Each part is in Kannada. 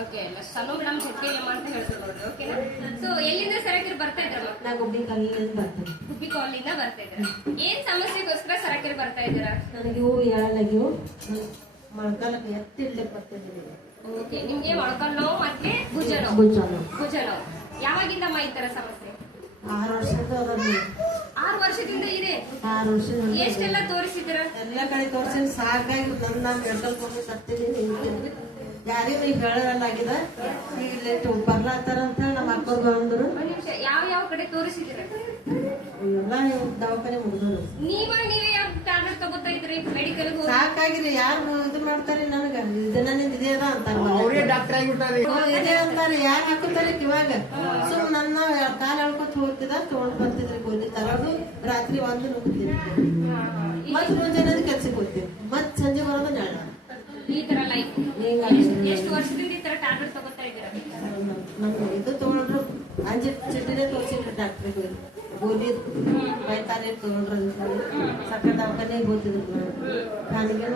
ಓಕೆ ಸಣ್ಣ ಮೇಡಮ್ ಶೆಟ್ಟಿಯಮ್ಮ ಅಂತ ಹೇಳ್ತಿರ್ಬೋದು ಓಕೆನಾ. ಸೊ ಎಲ್ಲಿಂದ ಸರಕರು ಬರ್ತಾ ಇದ್ರಮ್ಮ? ನಾ ಗುಬ್ಬಿ ಕಾಲಿನಿಂದ ಬರ್ತೇನೆ. ಗುಬ್ಬಿ ಕಾಲಿಂದ ಬರ್ತಾ ಇದ್ರ. ಏನ್ ಸಮಸ್ಯೆಗೋಸ್ಕರ ಸರಕರು ಬರ್ತಾ ಇದ್ದೀರಾ? ನನಗೆ ಇವು ಎಳಲಾಗಿವು ಮೊಳಕಾಲಕ್ಕೆ ಎತ್ತಿಡ್ಲಿಕ್ಕೆ ಬರ್ತಿದ್ದೀವಿ. ಓಕೆ, ನಿಮ್ಗೆ ಮೊಳಕಾಲು ನೋವು ಮತ್ತೆ ಭುಜ ನೋವು. ಭುಜ ನೋವು ಯಾವಾಗಿಂದಮ್ಮ ಈ ತರ ಸಮಸ್ಯೆ? 6 ವರ್ಷದ 6 ವರ್ಷದಿಂದ ಇದೆ. 6 ವರ್ಷದಿಂದ ಎಷ್ಟೆಲ್ಲ ತೋರಿಸಿದ್ರ? ಎಲ್ಲ ಕಡೆ ತೋರಿಸಿ ಸಾಕಾಗಿ ನನ್ನ ಮೆಡಿಕಲ್ ಕೊಂಡು ಕರ್ತಿದ್ದೀನಿ. ಯಾರಿಗೂ ಈಗ ಹೇಳಲಾಗಿದೆ ಈಗ ಇಲ್ಲಿ ಬರ್ಲಾತಾರ ಅಂತ ಹೇಳಿ ನಮ್ಮ ಅಕ್ಕ ಬಂದರು. ಯಾವ ಕಡೆ ತೋರಿಸಿದಿರ? ಎಲ್ಲ ದವಾಖಾನೆ ಮುಗಿದ್ರು. ನೀವೇ ಯಾವ ಟ್ಯಾಬ್ಲೆಟ್ ತಗೋತಾ ಇದ್ರಿ ಮೆಡಿಕಲ್? ಸಾಕಾಗಿರಿ ಯಾರು ಇದು ಮಾಡ್ತಾರೆ ನನಗ ಇದನ್ನ ಇದೇ ಅದ ಅಂತಾರೆ ಇದೇ ಅಂತಾರೆ. ಯಾರು ಹಾಕುತ್ತಾರೆ ಇವಾಗ ಸುಮ್ ನನ್ನ ಕಾಲ ಹೇಳ್ಕೊತ ಹೋಗ್ತಿದ ತಗೊಂಡ್ ಬರ್ತಿದ್ರಿ ಗೋಲಿ ತರೋದು ರಾತ್ರಿ ಒಂದು ನುಗ್ತೀನಿ ಮತ್ ಮುಂಜಾನೆ ಕೆಲ್ಸಕ್ಕೆ ಹೋಗ್ತೀನಿ ಮತ್ ಸಂಜೆ ಬರೋದು ನಾಳೆ ಈ ತರ ಲೈಫ್. ಎಷ್ಟು ವರ್ಷದಿಂದ ಈ ತರ ಟ್ಯಾಬ್ಲೆಟ್ ತಗೋತಾ ಇದ್ದೀರಾ? ನಮ್ಗೆ ಇದು ತಗೊಂಡ್ರು ಅಂಜಿ ಚಿಟ್ಟಿನೇ ತೋರಿಸಿದ್ರು ಡಾಕ್ಟ್ರಿಗೆ ಗೋಲಿ ಬೈತಾನೆ ತಗೊಂಡ್ರು ಸಕ್ಕರೆ ದವಾಖಾನೆ ಹೋಗ್ತಿದ್ರು ಖಾನಿಗೆ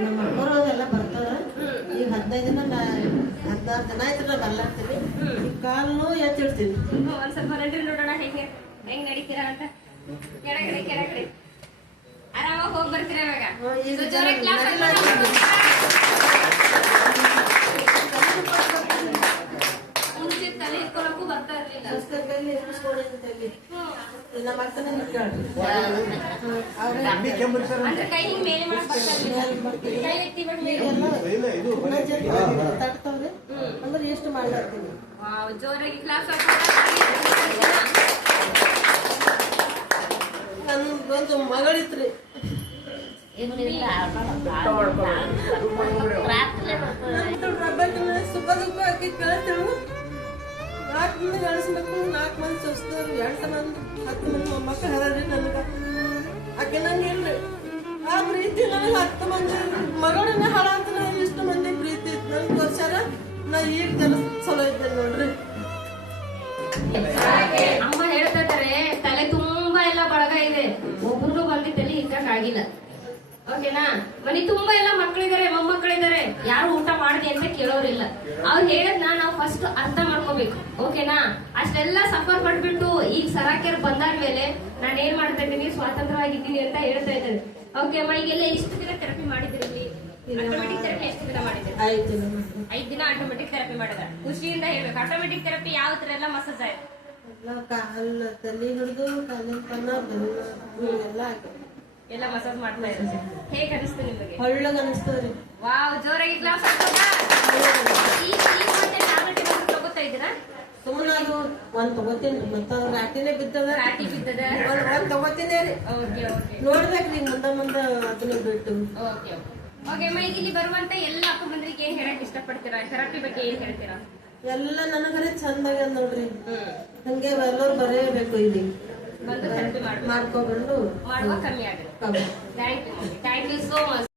ನಮ್ಮ ಮಕ್ಕಳು ಅದೆಲ್ಲ ಬರ್ತದ. ಈಗ 15 ದಿನ 16 ದಿನ ಆಯ್ತು ನಾ ಬರ್ಲಾಗ್ತೀನಿ. ಈ ಕಾಲು ಎತ್ತಿಡ್ತೀನಿ. ಒಂದ್ ಸ್ವಲ್ಪ ರೆಡಿ ನೋಡೋಣ ಹೆಂಗ್ ನಡೀತೀರಾ ಅಂತ. ಕೆಳಗಡೆ ಆರಾಮಾಗಿ ಹೋಗಿ ಬರ್ತೀರಾ ಇವಾಗ? ಮುಂಚೆ ತಲೆ ಇಟ್ಕೊಳಕ್ಕೂ ಬರ್ತಾ ಇರ್ಲಿಲ್ಲ. ನಮ್ಮ ಅಕ್ಕನ ಅಂದ್ರೆ ಕೈ ಹಿಂಗ್ ಮೇಲೆ ಮಾಡಕ್ ಬರ್ತಾ ತಡ್ತವ್ರಿ ಅಂದ್ರೆ ಎಷ್ಟು ಮಾಡ್ಲಾಗ್ತೀನಿ. ಜೋರಾಗಿ ಕ್ಲಾಸ್ ನನ್ಗೊಂದು ಮಗಳಿತ್ರಿ ಸುಖ ದುಃಖ ಹಾಕಿ ಕೇಳ್ತೇಳು. 4 ಮಂದಿ ಗಳಿಸ್ಬೇಕು, 4 ಮಂದಿ ಸೊಸ್ತರು, 8 ಮಂದಿ 10 ಮಂದಿ ಮೊಮ್ಮಕ್ಕಳು ಹರಡ್ರಿ ನನಗ. ಆಕೆ ನಂಗೆ ಇಲ್ರಿ ಆ ಪ್ರೀತಿ ನನಗೆ 10 ಮಂದಿ ಮಗಳನ್ನ ಹಾಳ ಅಂತ ನನಗೆ ಇಷ್ಟು ಮಂದಿ ಪ್ರೀತಿ ಇತ್ತು ನನ್ಗೆ ತೋರ್ಸ್ಯಾರ. ನಾ ಈಗ ಜನ ಚಲೋ ಇದ್ದೇನೆ ನೋಡ್ರಿ. ಅಮ್ಮ ಹೇಳ್ತಾ ಇದಾರೆ ತಲೆ ತುಂಬಾ ಎಲ್ಲ ಬಳಗ ಇದೆ, ಒಬ್ರು ಬಂದಿ ತಲೆ ಇಕ್ಕಕ್ಕಾಗಿಲ್ಲ. ಓಕೆನಾ? ಮನೆ ತುಂಬಾ ಎಲ್ಲ ಮಕ್ಕಳಿದಾರೆ, ಮೊಮ್ಮಕ್ಕಳಿದಾರೆ, ಯಾರು ಊಟ ಮಾಡಿದೆ ಅಂತ ಕೇಳೋರಿಲ್ಲ. ಅವ್ರು ಹೇಳದ್ನ ನಾವು ಫಸ್ಟ್ ಅರ್ಥ ಮಾಡ್ಕೋಬೇಕು. ಓಕೆನಾ? ಅಷ್ಟೆಲ್ಲ ಸಫರ್ ಪಟ್ಬಿಟ್ಟು ಈಗ ಸರಾಕೆರ್ ಬಂದಾದ್ಮೇಲೆ ನಾನು ಏನ್ ಮಾಡ್ತಾ ಇದ್ದೀನಿ, ಸ್ವಾತಂತ್ರ್ಯವಾಗಿದ್ದೀನಿ ಅಂತ ಹೇಳ್ತಾ ಇದ್ದಾರೆ. ಓಕೆ ಅಮ್ಮ, ಈಗೆಲ್ಲ ಎಷ್ಟು ದಿನ ಥೆರಪಿ ಮಾಡಿದಿರಿ? ಆಟೋಮೆಟಿಕ್ ಥೆರಪಿ ಎಷ್ಟು ದಿನ ಮಾಡಿದ್ರಿ? 5 ದಿನ ಆಟೋಮೆಟಿಕ್ ಥೆರಪಿ ಮಾಡಿದ್ರ. ಖುಷಿಯಿಂದ ಹೇಳ್ಬೇಕು. ಆಟೋಮೆಟಿಕ್ ಥೆರಪಿ ಯಾವ ತರ ಎಲ್ಲ ಮಸಾಜ್ ಆಯ್ತು? ಕಾಲ ತಲೆ ಹಿಡಿದು ಕಾಲಿನ ತನ ಎಲ್ಲ ಮಸಾಜ್ ಮಾಡ್ತಾ ಇದ್ದಾರೆ. ಹೇಗೆ ಅನಿಸ್ತು ನಿಮಗೆ? ಒಳ್ಳಗ ಅನಿಸ್ತದ್ರಿ. ವಾವ್, ಜೋರಾಗಿ ಕ್ಲಾಸ್ ತಗೋತಾ ಇದ್ದೀರಾ? ಸುಮ್ಮನೆ ಅದು ಒಂದ್ ತಗೋತೀನಿ ಮತ್ತ ರಾಟಿನೇ ಬಿದ್ದದ. ರಾಟಿ ಬಿದ್ದದ ಒಂದ್ ತಗೋತೀನಿ ರೀ. ನೋಡ್ಬೇಕ್ರಿ ಮುಂದೆ ಅದನ್ನ ಬಿಟ್ಟು. ಓಕೆ ಅಮ್ಮ, ಈಗ ಇಲ್ಲಿ ಬರುವಂತ ಎಲ್ಲ ಅಕ್ಕ ಮಂದಿಗೆ ಏನ್ ಹೇಳಕ್ ಇಷ್ಟಪಡ್ತೀರಾ? ಥೆರಪಿ ಬಗ್ಗೆ ಏನ್ ಹೇಳ್ತೀರಾ? ಎಲ್ಲ ನನಗರೆ ಚಂದಾಗ ನೋಡ್ರಿ. ಹಂಗೆ ಎಲ್ಲರೂ ಬರೆಯಬೇಕು ಇಲ್ಲಿ ಬಂದು ಥೆರಪಿ ಮಾಡ್ಕೊಬಂದು ಮಾಡುವ ಕಮ್ಮಿ ಆಗುತ್ತೆ. Thank you so much.